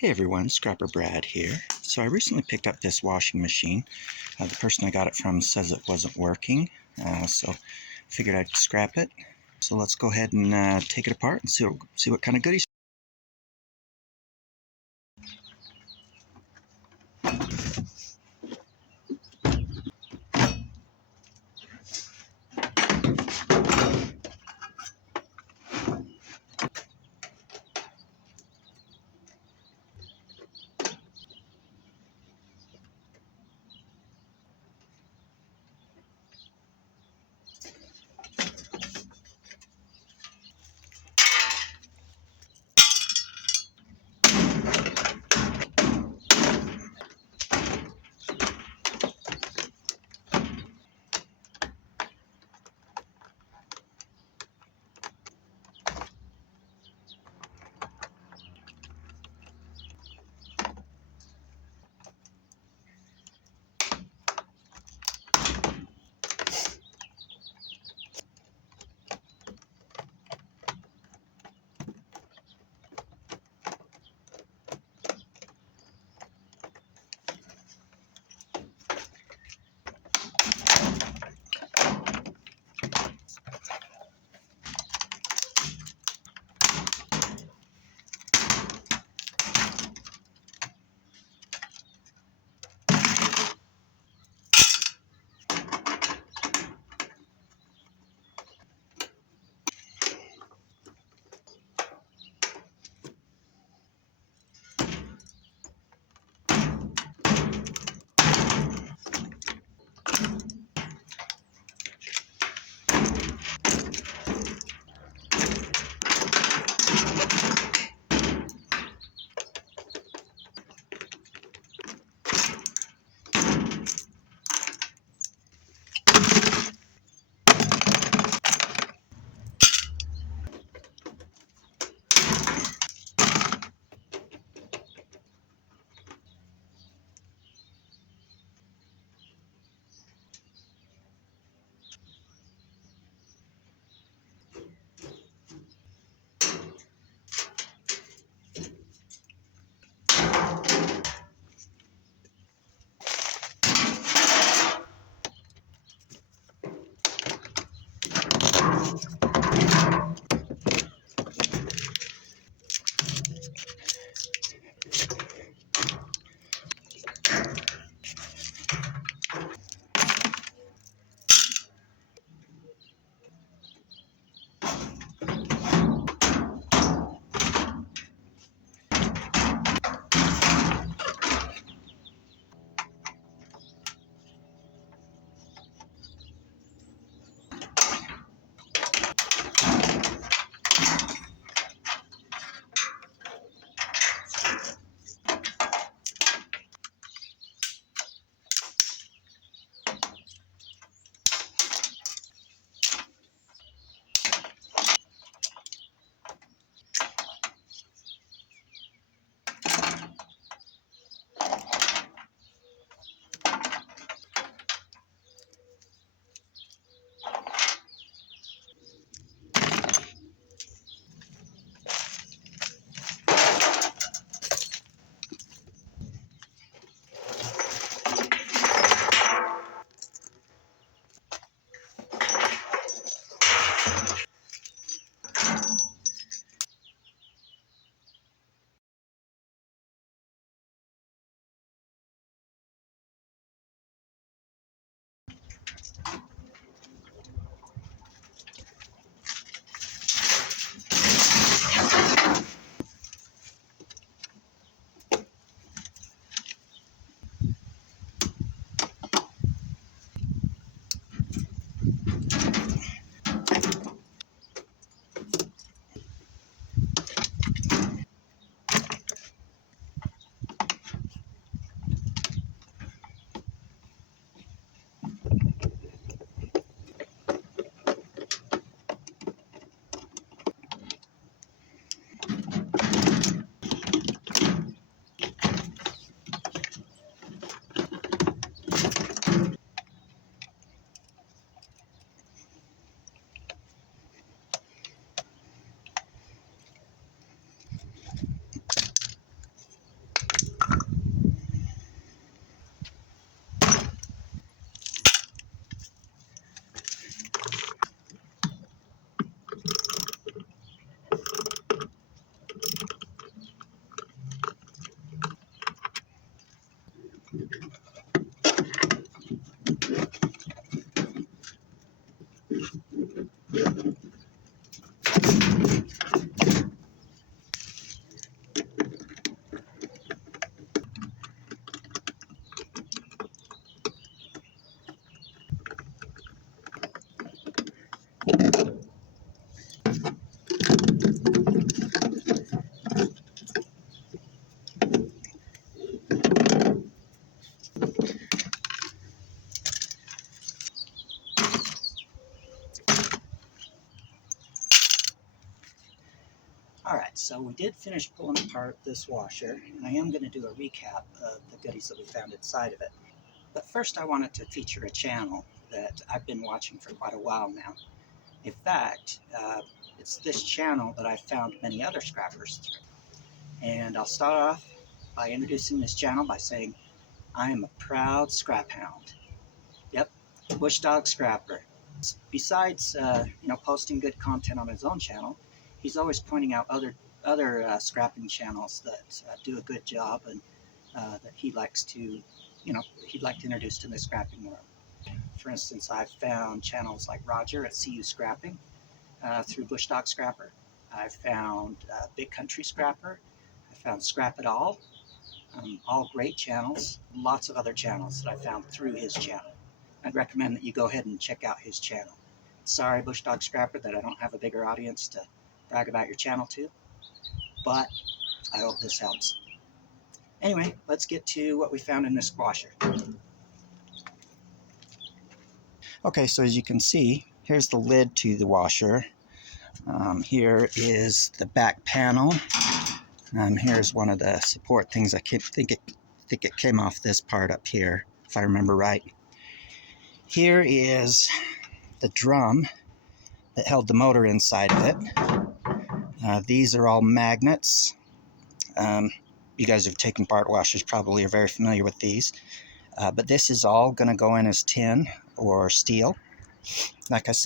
Hey everyone, Scrapper Brad here. So I recently picked up this washing machine. The person I got it from says it wasn't working, so figured I'd scrap it. So let's go ahead and take it apart and see what kind of goodies. So we did finish pulling apart this washer, and I am going to do a recap of the goodies that we found inside of it. But first I wanted to feature a channel that I've been watching for quite a while now. In fact, it's this channel that I've found many other scrappers through. And I'll start off by introducing this channel by saying I am a proud scrap hound. Yep, bush dog scrapper. Besides, posting good content on his own channel, he's always pointing out other scrapping channels that do a good job and that he'd like to introduce to the scrapping world. For instance, I've found channels like Roger at CU Scrapping through Bush Dog Scrapper. I've found Big Country Scrapper. I found Scrap It All great channels. Lots of other channels that I found through his channel. I'd recommend that you go ahead and check out his channel. Sorry, Bush Dog Scrapper, that I don't have a bigger audience to brag about your channel to, but I hope this helps. Anyway, let's get to what we found in this washer. Okay, so as you can see, here's the lid to the washer. Here is the back panel. Here's one of the support things. I think it came off this part up here, if I remember right. Here is the drum that held the motor inside of it. These are all magnets. You guys who've taken part washers probably are very familiar with these. But this is all going to go in as tin or steel. Like I've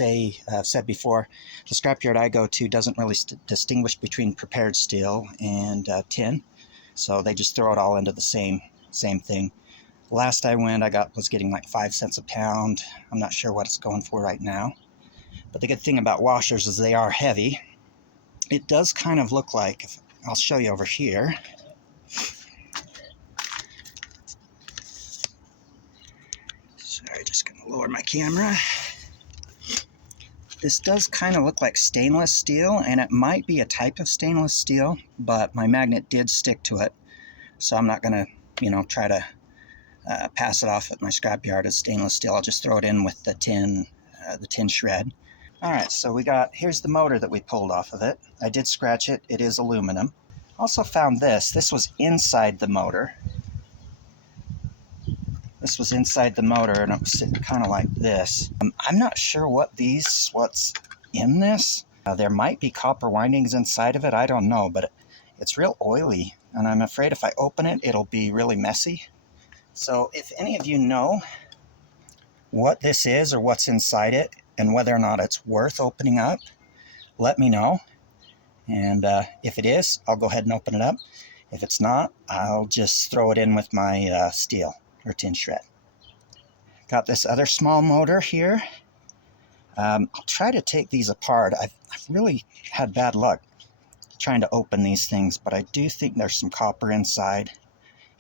said before, the scrapyard I go to doesn't really distinguish between prepared steel and tin, so they just throw it all into the same thing. Last I went, was getting like 5 cents a pound. I'm not sure what it's going for right now. But the good thing about washers is they are heavy. It does kind of look like, I'll show you over here. Sorry, just going to lower my camera. This does kind of look like stainless steel, and it might be a type of stainless steel, but my magnet did stick to it, so I'm not going to, try to pass it off at my scrapyard as stainless steel. I'll just throw it in with the tin shred. All right, so here's the motor that we pulled off of it. I did scratch it. It is aluminum. Also found this. This was inside the motor. This was inside the motor, and it was sitting kind of like this. I'm not sure what's in this. There might be copper windings inside of it. I don't know, but it's real oily, and I'm afraid if I open it, it'll be really messy. So if any of you know what this is or what's inside it, and whether or not it's worth opening up, let me know. And if it is, I'll go ahead and open it up. If it's not, I'll just throw it in with my steel or tin shred. Got this other small motor here. I'll try to take these apart. I've really had bad luck trying to open these things, but I do think there's some copper inside.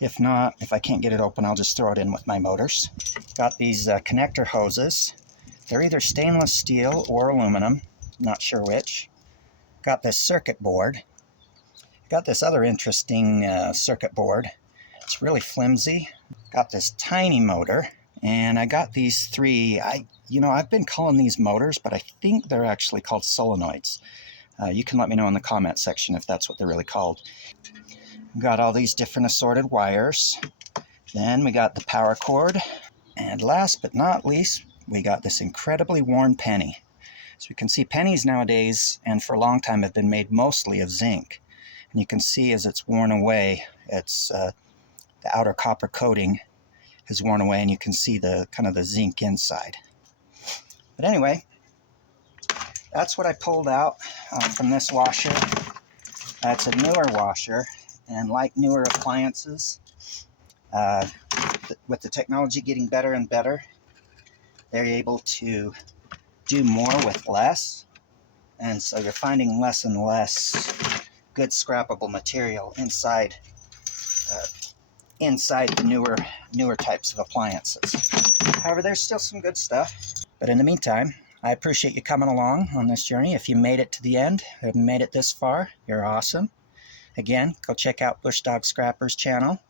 If not, if I can't get it open, I'll just throw it in with my motors. Got these connector hoses. They're either stainless steel or aluminum, not sure which. Got this circuit board. Got this other interesting circuit board. It's really flimsy. Got this tiny motor, and I got these three. I've been calling these motors, but I think they're actually called solenoids. You can let me know in the comment section if that's what they're really called. Got all these different assorted wires. Then we got the power cord. And last but not least, we got this incredibly worn penny. So you can see pennies nowadays, and for a long time, have been made mostly of zinc. And you can see as it's worn away, the outer copper coating has worn away, and you can see the kind of the zinc inside. But anyway, that's what I pulled out from this washer. It's a newer washer, and like newer appliances, with the technology getting better and better, they're able to do more with less, and so you're finding less and less good scrappable material inside the newer types of appliances. However, there's still some good stuff. But in the meantime, I appreciate you coming along on this journey. If you made it to the end, or made it this far, you're awesome. Again, go check out Bush Dog Scrapper's channel.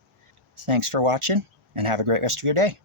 Thanks for watching, and have a great rest of your day.